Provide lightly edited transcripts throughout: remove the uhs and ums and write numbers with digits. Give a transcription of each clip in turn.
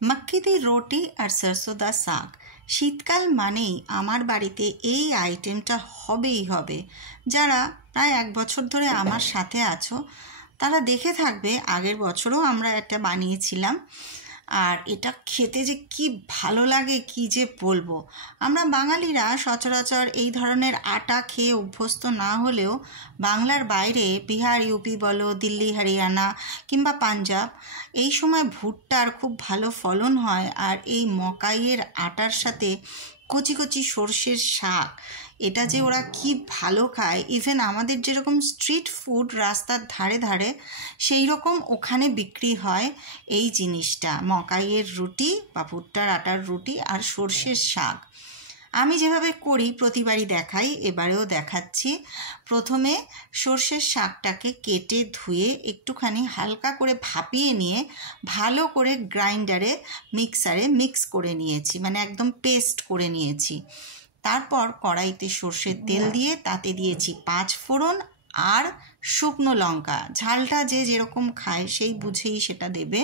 मक्की दी रोटी और सरसों दा শাক শীতকাল মানেই আমার বাড়িতে এই আইটেমটা হবেই হবে। যারা প্রায় 1 বছর ধরে আমার সাথে আছো তারা দেখে থাকবে আগের বছরও আমরা একটা বানিয়েছিলাম। আর এটা খেতে যে কি ভালো লাগে কি যে বলবো। আমরা বাঙালিরা সচরাচর এই ধরনের আটা খেয়ে অভ্যস্ত না হলেও বাংলার বাইরে বিহার, ইউপি বলো, দিল্লি, হরিয়ানা কিংবা পাঞ্জাব এই সময় ভুট্টার খুব ভালো ফলন হয়। আর এই মকাইয়ের আটার সাথে কচি কচি সর্ষের শাক, এটা যে ওরা কি ভালো খায়। ইভেন আমাদের যেরকম স্ট্রিট ফুড রাস্তার ধারে ধারে, সেই রকম ওখানে বিক্রি হয় এই জিনিসটা, মকাইয়ের রুটি বা ভুট্টার আটার রুটি আর সর্ষের শাক। আমি যেভাবে করি প্রতিবারই দেখাই, এবারেও দেখাচ্ছি। প্রথমে সর্ষের শাকটাকে কেটে ধুয়ে একটুখানি হালকা করে ভাপিয়ে নিয়ে ভালো করে গ্রাইন্ডারে মিক্সারে মিক্স করে নিয়েছি, মানে একদম পেস্ট করে নিয়েছি। তারপর কড়াইতে সর্ষের তেল দিয়ে তাতে দিয়েছি 5 ফোড়ন আর শুকনো লঙ্কা। ঝালটা যে যেরকম খায় সেই বুঝেই সেটা দেবে।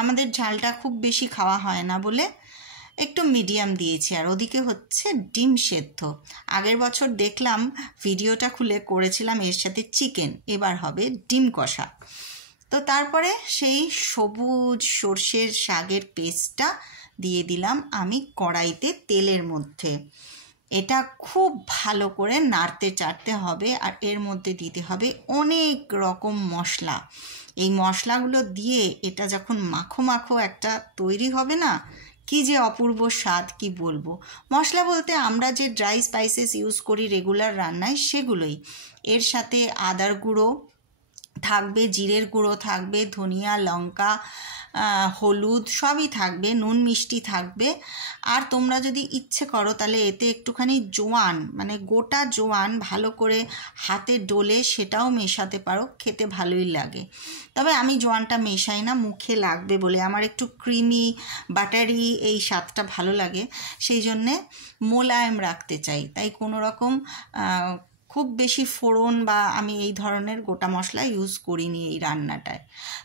আমাদের ঝালটা খুব বেশি খাওয়া হয় না বলে একটু মিডিয়াম দিয়েছি। আর ওদিকে হচ্ছে ডিম সেদ্ধ। আগের বছর দেখলাম ভিডিওটা খুলে করেছিলাম এর সাথে চিকেন, এবার হবে ডিম কষা। তো তারপরে সেই সবুজ সর্ষের শাকের পেস্টটা দিয়ে দিলাম আমি কড়াইতে তেলের মধ্যে। এটা খুব ভালো করে নাড়তে চাড়তে হবে। আর এর মধ্যে দিতে হবে অনেক রকম মশলা। এই মশলাগুলো দিয়ে এটা যখন মাখো মাখো একটা তৈরি হবে না, কি যে অপূর্ব স্বাদ কি বলবো। মশলা বলতে আমরা যে ড্রাই স্পাইসেস ইউজ করি রেগুলার রান্নায় সেগুলোই। এর সাথে আদার গুঁড়ো থাকবে, জিরের গুঁড়ো থাকবে, ধনিয়া, লঙ্কা, হলুদ সবই থাকবে, নুন মিষ্টি থাকবে। আর তোমরা যদি ইচ্ছে করো তাহলে এতে একটুখানি জোয়ান, মানে গোটা জোয়ান ভালো করে হাতে ডলে সেটাও মেশাতে পারো, খেতে ভালোই লাগে। তবে আমি জোয়ানটা মেশাই না, মুখে লাগবে বলে। আমার একটু ক্রিমি বাটারি এই স্বাদটা ভালো লাগে, সেই জন্যে মোলায়েম রাখতে চাই। তাই কোনো রকম খুব বেশি ফোড়ন বা আমি এই ধরনের গোটা মশলা ইউজ করিনি এই রান্নাটায়।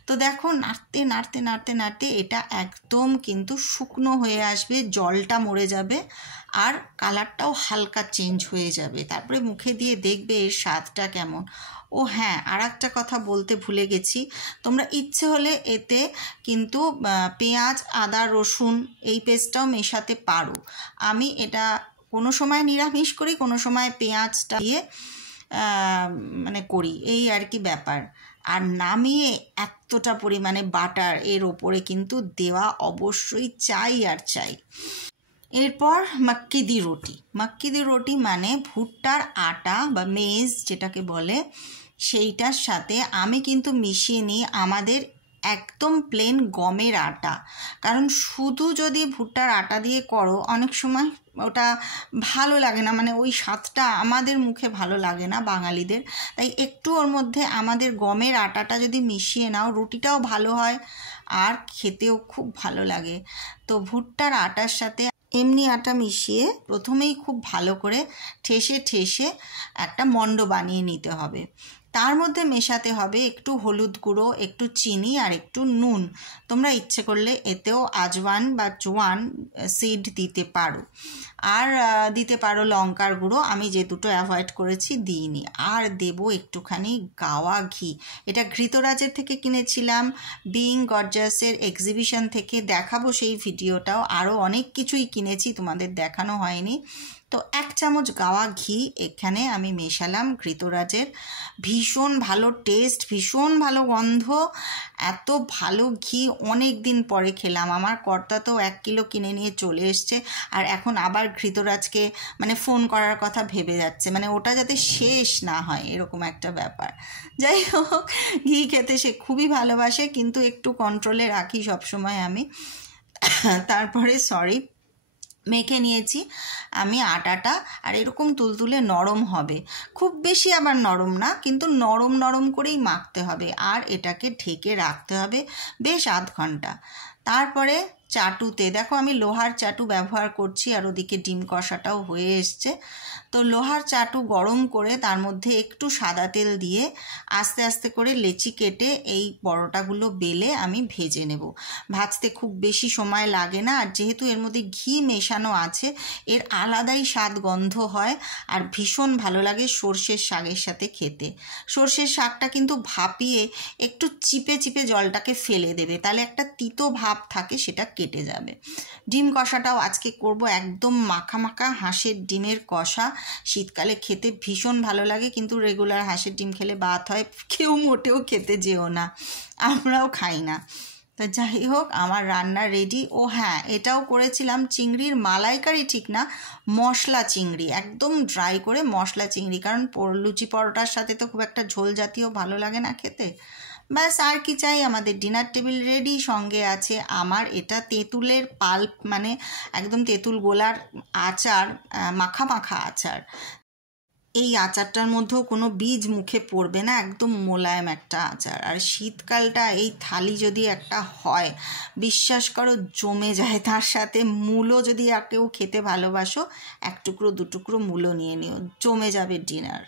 তো দেখো নাড়তে নাড়তে নাড়তে নাড়তে এটা একদম কিন্তু শুকনো হয়ে আসবে, জলটা মরে যাবে আর কালারটাও হালকা চেঞ্জ হয়ে যাবে। তারপরে মুখে দিয়ে দেখবে এর স্বাদটা কেমন। ও হ্যাঁ, আর একটা কথা বলতে ভুলে গেছি, তোমরা ইচ্ছে হলে এতে কিন্তু পেঁয়াজ, আদা, রসুন এই পেস্টটাও মেশাতে পারো। আমি এটা কোনো সময় নিরামিষ করি, কোনো সময় পেঁয়াজটা দিয়ে মানে করি, এই আর কি ব্যাপার। আর নামিয়ে এতটা পরিমাণে বাটার এর ওপরে কিন্তু দেওয়া অবশ্যই চাই আর চাই। এরপর মাক্কি দি রুটি। মাক্কি দি রুটি মানে ভুট্টার আটা বা মেজ যেটাকে বলে, সেইটার সাথে আমি কিন্তু মিশিয়ে নিই আমাদের একদম প্লেন গমের আটা। কারণ শুধু যদি ভুট্টার আটা দিয়ে করো অনেক সময় ওটা ভালো লাগে না, মানে ওই স্বাদটা আমাদের মুখে ভালো লাগে না বাঙালিদের। তাই একটু ওর মধ্যে আমাদের গমের আটাটা যদি মিশিয়ে নাও, রুটিটাও ভালো হয় আর খেতেও খুব ভালো লাগে। তো ভুট্টার আটার সাথে এমনি আটা মিশিয়ে প্রথমেই খুব ভালো করে ঠেসে ঠেসে একটা মণ্ড বানিয়ে নিতে হবে। তার মধ্যে মেশাতে হবে একটু হলুদ গুঁড়ো, একটু চিনি আর একটু নুন। তোমরা ইচ্ছে করলে এতেও আজওয়ান বা জোয়ান সিড দিতে পারো, আর দিতে পারো লঙ্কার গুঁড়ো। আমি যে দুটো অ্যাভয়েড করেছি দিইনি। আর দেবো একটুখানি গাওয়া ঘি। এটা ঘৃতরাজের থেকে কিনেছিলাম, বিং গর্জাসের এক্সিবিশন থেকে। দেখাবো সেই ভিডিওটাও। আরও অনেক কিছুই কিনেছি, তোমাদের দেখানো হয়নি। তো 1 চামচ গাওয়া ঘি এখানে আমি মেশালাম ঘৃতরাজের। ভীষণ ভালো টেস্ট, ভীষণ ভালো গন্ধ। এত ভালো ঘি অনেক দিন পরে খেলাম। আমার কর্তা তো 1 কিলো কিনে নিয়ে চলে এসছে, আর এখন আবার ঘৃতরাজকে মানে ফোন করার কথা ভেবে যাচ্ছে, মানে ওটা যাতে শেষ না হয় এরকম একটা ব্যাপার। যাই হোক, ঘি খেতে সে খুবই ভালোবাসে, কিন্তু একটু কন্ট্রোলে রাখি সবসময় আমি। তারপরে মেখে নিয়েছি আমি আটাটা। আর এরকম তুলতুলে নরম হবে, খুব বেশি আবার নরম না, কিন্তু নরম নরম করেই মাখতে হবে। আর এটাকে ঢেকে রাখতে হবে বেশ 0.5 ঘন্টা। তারপরে চাটুতে দেখো আমি লোহার চাটু ব্যবহার করছি, আর ওদিকে ডিম কষাটাও হয়ে এসছে। তো লোহার চাটু গরম করে তার মধ্যে একটু সাদা তেল দিয়ে আস্তে আস্তে করে লেচি কেটে এই পরোটাগুলো বেলে আমি ভেজে নেব। ভাজতে খুব বেশি সময় লাগে না, আর যেহেতু এর মধ্যে ঘি মেশানো আছে এর আলাদাই স্বাদ গন্ধ হয়, আর ভীষণ ভালো লাগে সর্ষের শাকের সাথে খেতে। সর্ষের শাকটা কিন্তু ভাপিয়ে একটু চিপে চিপে জলটাকে ফেলে দেবে, তাহলে একটা তিতো ভাব থাকে সেটা কেটে যাবে। ডিম কষাটাও আজকে করব একদম মাখা মাখা হাঁসের ডিমের কষা। শীতকালে খেতে ভীষণ ভালো লাগে, কিন্তু রেগুলার হাঁসের ডিম খেলে বাত হয়, কেউ মোটেও খেতে যেও না, আমরাও খাই না। তো যাই হোক, আমার রান্না রেডি। ও হ্যাঁ, এটাও করেছিলাম চিংড়ির মালাইকারি, ঠিক না, মশলা চিংড়ি, একদম ড্রাই করে মশলা চিংড়ি, কারণ লুচি পরোটার সাথে তো খুব একটা ঝোল জাতীয় ভালো লাগে না খেতে। ব্যাস, আর কি চাই, আমাদের ডিনার টেবিল রেডি। সঙ্গে আছে আমার এটা তেঁতুলের পাল্প, মানে একদম তেঁতুল গোলার আচার, মাখা মাখা আচার। এই আচারটার মধ্যেও কোনো বীজ মুখে পড়বে না, একদম মোলায়েম একটা আচার। আর শীতকালটা এই থালি যদি একটা হয়, বিশ্বাস করো জমে যায়। তার সাথে মূলো যদি কেউ খেতে ভালোবাসো, এক টুকরো দু টুকরো মূলো নিয়ে নিও, জমে যাবে ডিনার।